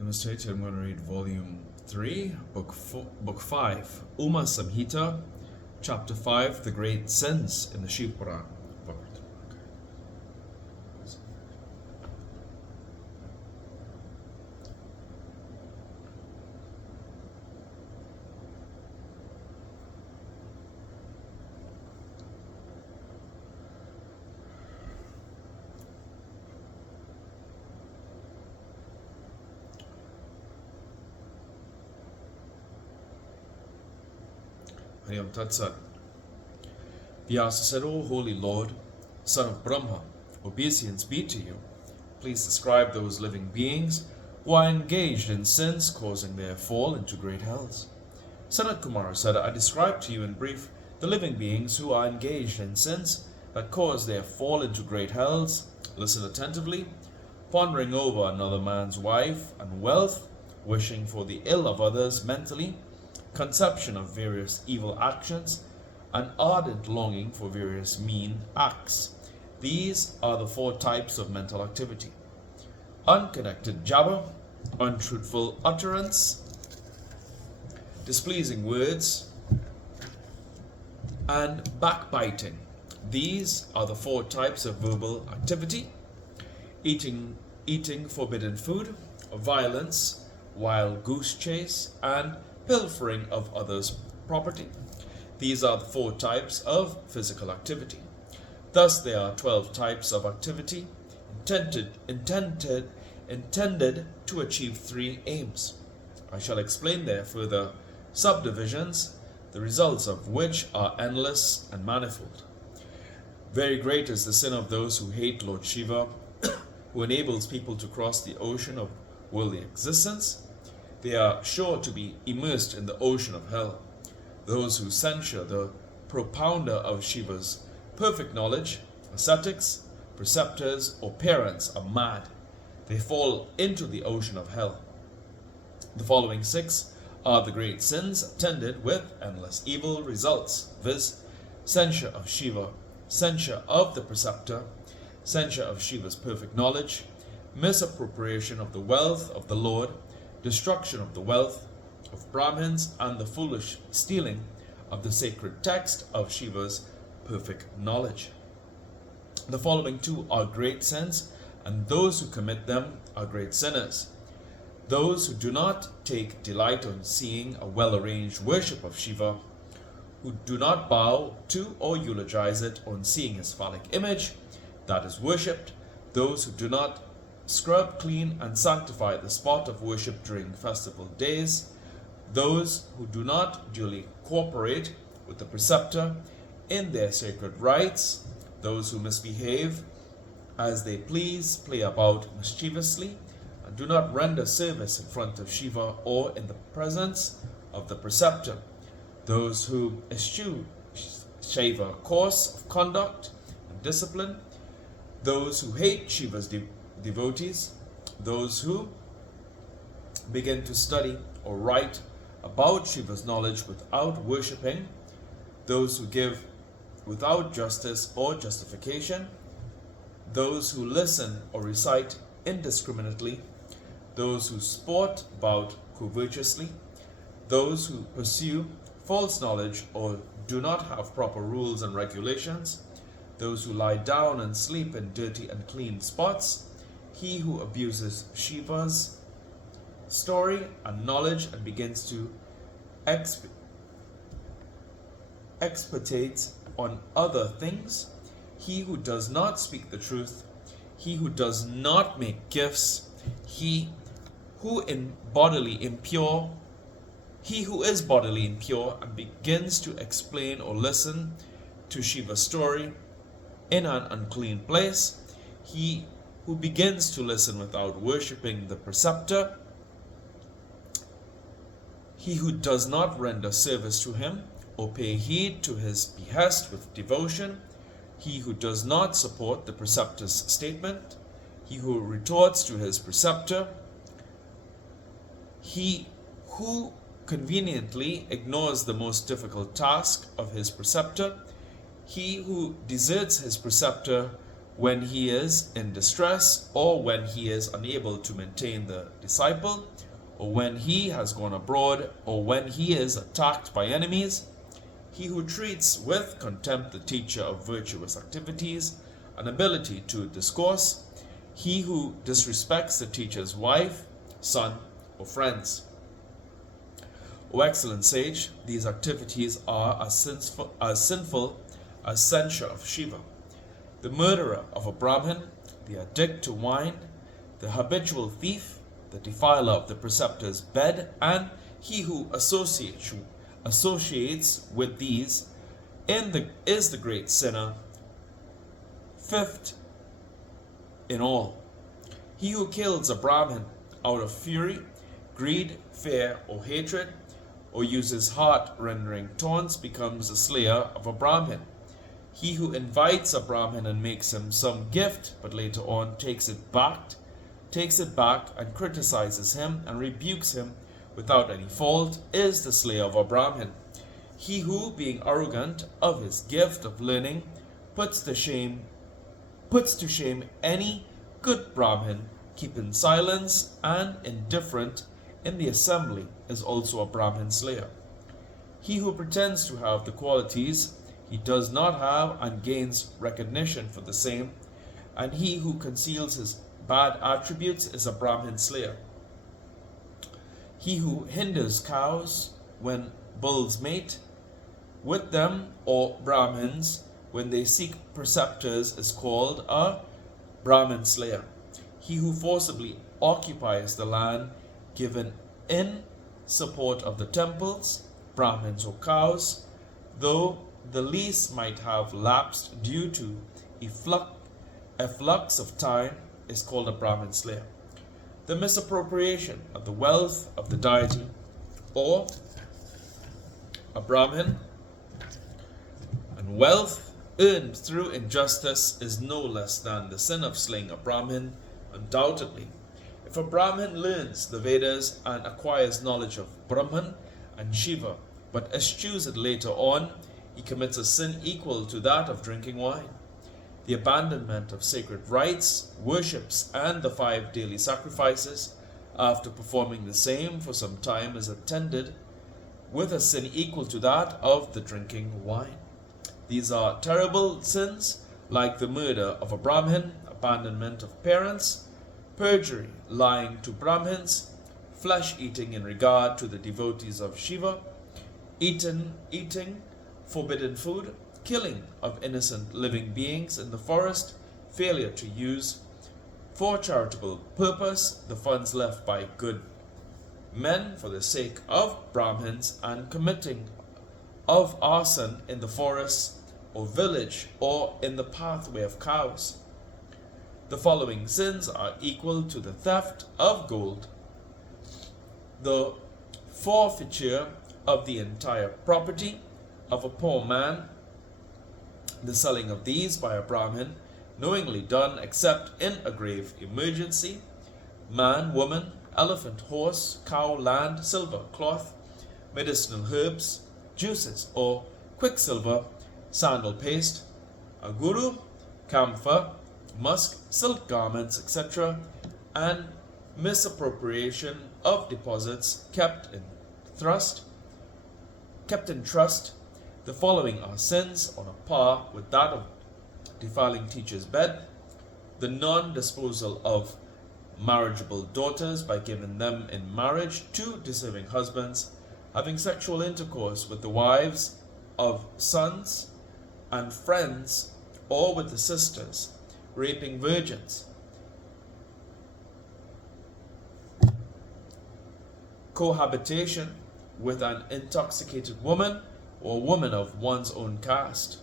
Namaste. I'm going to read Volume 3, Book 5, UmaSamhita, Chapter 5, The Great Sins in the Shiva Puran. Hariyam Tatsat. Vyasa said, O Holy Lord, Son of Brahma, obeisance be to you. Please describe those living beings who are engaged in sins causing their fall into great hells. Sanat Kumara said, I describe to you in brief the living beings who are engaged in sins that cause their fall into great hells. Listen attentively, pondering over another man's wife and wealth, wishing for the ill of others mentally, conception of various evil actions, and ardent longing for various mean acts. These are the 4 types of mental activity: unconnected jabber, untruthful utterance, displeasing words, and backbiting. These are the 4 types of verbal activity: eating forbidden food, violence, wild goose chase, and pilfering of others' property. These are the 4 types of physical activity. Thus there are 12 types of activity intended to achieve 3 aims. I shall explain their further subdivisions, the results of which are endless and manifold. Very great is the sin of those who hate Lord Shiva, who enables people to cross the ocean of worldly existence. They are sure to be immersed in the ocean of hell. Those who censure the propounder of Shiva's perfect knowledge, ascetics, preceptors, or parents, are mad. They fall into the ocean of hell. The following 6 are the great sins attended with endless evil results, viz., censure of Shiva, censure of the preceptor, censure of Shiva's perfect knowledge, misappropriation of the wealth of the Lord, destruction of the wealth of Brahmins, and the foolish stealing of the sacred text of Shiva's perfect knowledge. The following 2 are great sins, and those who commit them are great sinners: those who do not take delight on seeing a well-arranged worship of Shiva, who do not bow to or eulogize it on seeing his phallic image that is worshipped, those who do not scrub, clean, and sanctify the spot of worship during festival days, those who do not duly cooperate with the preceptor in their sacred rites, those who misbehave as they please, play about mischievously, and do not render service in front of Shiva or in the presence of the preceptor, those who eschew Shiva course of conduct and discipline, those who hate Shiva's devotees, those who begin to study or write about Shiva's knowledge without worshipping, those who give without justice or justification, those who listen or recite indiscriminately, those who sport about covetously, those who pursue false knowledge or do not have proper rules and regulations, those who lie down and sleep in dirty and clean spots, he who abuses Shiva's story and knowledge and begins to expatiate on other things, he who does not speak the truth, he who does not make gifts, he who is bodily impure and begins to explain or listen to Shiva's story in an unclean place, he who begins to listen without worshipping the preceptor, he who does not render service to him or pay heed to his behest with devotion, he who does not support the preceptor's statement, he who retorts to his preceptor, he who conveniently ignores the most difficult task of his preceptor, he who deserts his preceptor when he is in distress, or when he is unable to maintain the disciple, or when he has gone abroad, or when he is attacked by enemies. He who treats with contempt the teacher of virtuous activities and ability to discourse, he who disrespects the teacher's wife, son, or friends. O excellent sage, these activities are as sinful as censure of Shiva. The murderer of a Brahmin, the addict to wine, the habitual thief, the defiler of the preceptor's bed, and he who associates with these is the great sinner, fifth in all. He who kills a Brahmin out of fury, greed, fear, or hatred, or uses heart-rending taunts becomes a slayer of a Brahmin. He who invites a Brahmin and makes him some gift, but later on takes it back and criticizes him and rebukes him without any fault, is the slayer of a Brahmin. He who, being arrogant of his gift of learning, puts to shame any good Brahmin, keeping silence and indifferent in the assembly, is also a Brahmin slayer. He who pretends to have the qualities he does not have and gains recognition for the same, and he who conceals his bad attributes is a Brahmin slayer. He who hinders cows when bulls mate with them, or Brahmins when they seek preceptors, is called a Brahmin slayer. He who forcibly occupies the land given in support of the temples, Brahmins or cows, though the lease might have lapsed due to a flux of time, is called a Brahmin slayer. The misappropriation of the wealth of the deity, or a Brahmin, and wealth earned through injustice is no less than the sin of slaying a Brahmin, undoubtedly. If a Brahmin learns the Vedas and acquires knowledge of Brahman and Shiva, but eschews it later on, he commits a sin equal to that of drinking wine. The abandonment of sacred rites, worships, and the 5 daily sacrifices, after performing the same for some time, is attended with a sin equal to that of the drinking wine. These are terrible sins, like the murder of a Brahmin, abandonment of parents, perjury, lying to Brahmins, flesh-eating in regard to the devotees of Shiva, eating forbidden food, killing of innocent living beings in the forest, failure to use for charitable purpose the funds left by good men for the sake of Brahmins, and committing of arson in the forest or village or in the pathway of cows. The following sins are equal to the theft of gold, the forfeiture of the entire property of a poor man, the selling of these by a Brahmin, knowingly done except in a grave emergency, man, woman, elephant, horse, cow, land, silver, cloth, medicinal herbs, juices, or quicksilver, sandal paste, a guru, camphor, musk, silk garments, etc., and misappropriation of deposits kept in trust. The following are sins on a par with that of defiling teacher's bed: the non-disposal of marriageable daughters by giving them in marriage to deserving husbands, having sexual intercourse with the wives of sons and friends, or with the sisters, raping virgins, cohabitation with an intoxicated woman or woman of one's own caste.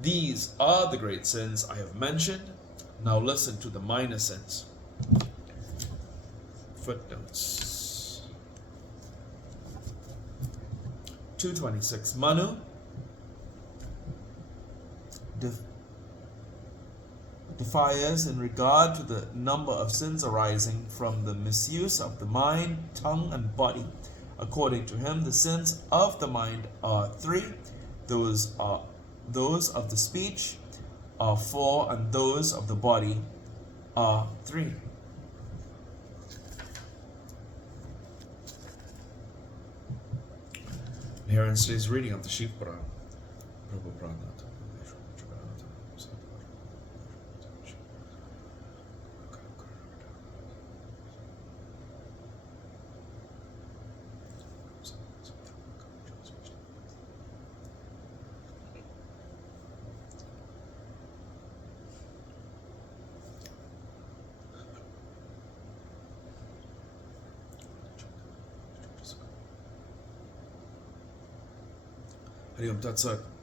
These are the great sins I have mentioned. Now listen to the minor sins. Footnotes. 226. Manu defiers in regard to the number of sins arising from the misuse of the mind, tongue, and body. According to him, the sins of the mind are 3. Those of the speech, are 4 and those of the body are 3. Here ends today's reading of the Shiva Puran. Hari Om Tat Sat.